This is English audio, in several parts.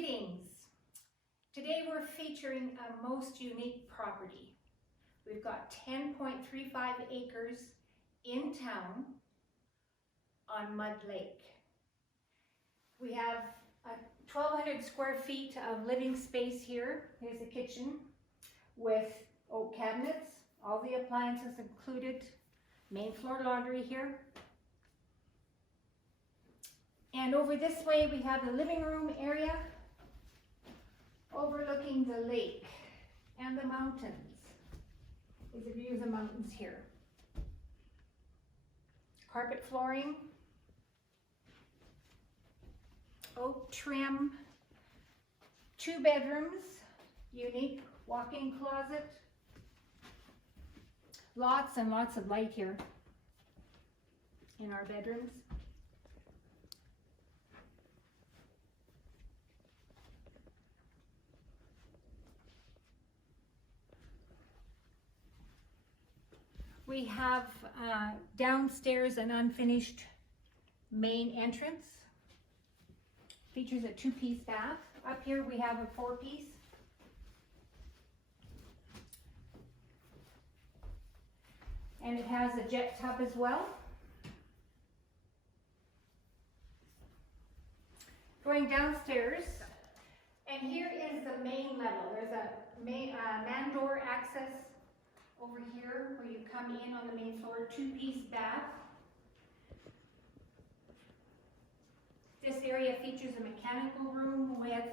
Greetings. Today we're featuring a most unique property. We've got 10.35 acres in town on Mud Lake. We have 1,200 square feet of living space here. Here's the kitchen with oak cabinets, all the appliances included, main floor laundry here. And over this way we have the living room area overlooking the lake and the mountains. There's a view of the mountains here. Carpet flooring, oak trim, 2 bedrooms, unique walk-in closet, lots and lots of light here in our bedrooms. We have downstairs an unfinished main entrance. Features a 2-piece bath. Up here we have a 4-piece. And it has a jet tub as well. Going downstairs, and here is the main level. There's a man door access over here where you come in on the main floor, 2-piece bath. This area features a mechanical room with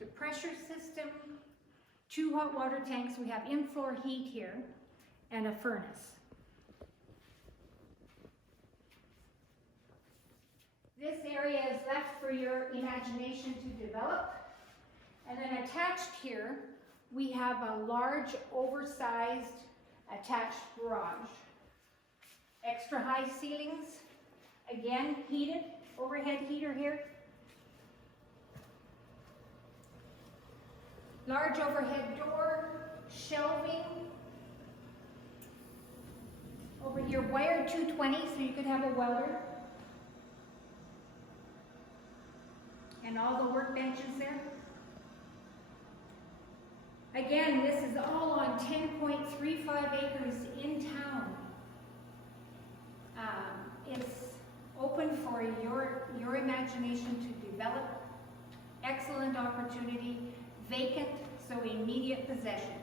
the pressure system, 2 hot water tanks. We have in-floor heat here and a furnace. This area is left for your imagination to develop. And then attached here, we have a large, oversized attached garage. Extra high ceilings, again heated, overhead heater here. Large overhead door, shelving. Over here, wired 220, so you could have a welder. And all the workbenches there. Again, this is all on 10.35 acres in town. It's open for your imagination to develop. Excellent opportunity, vacant, so immediate possession.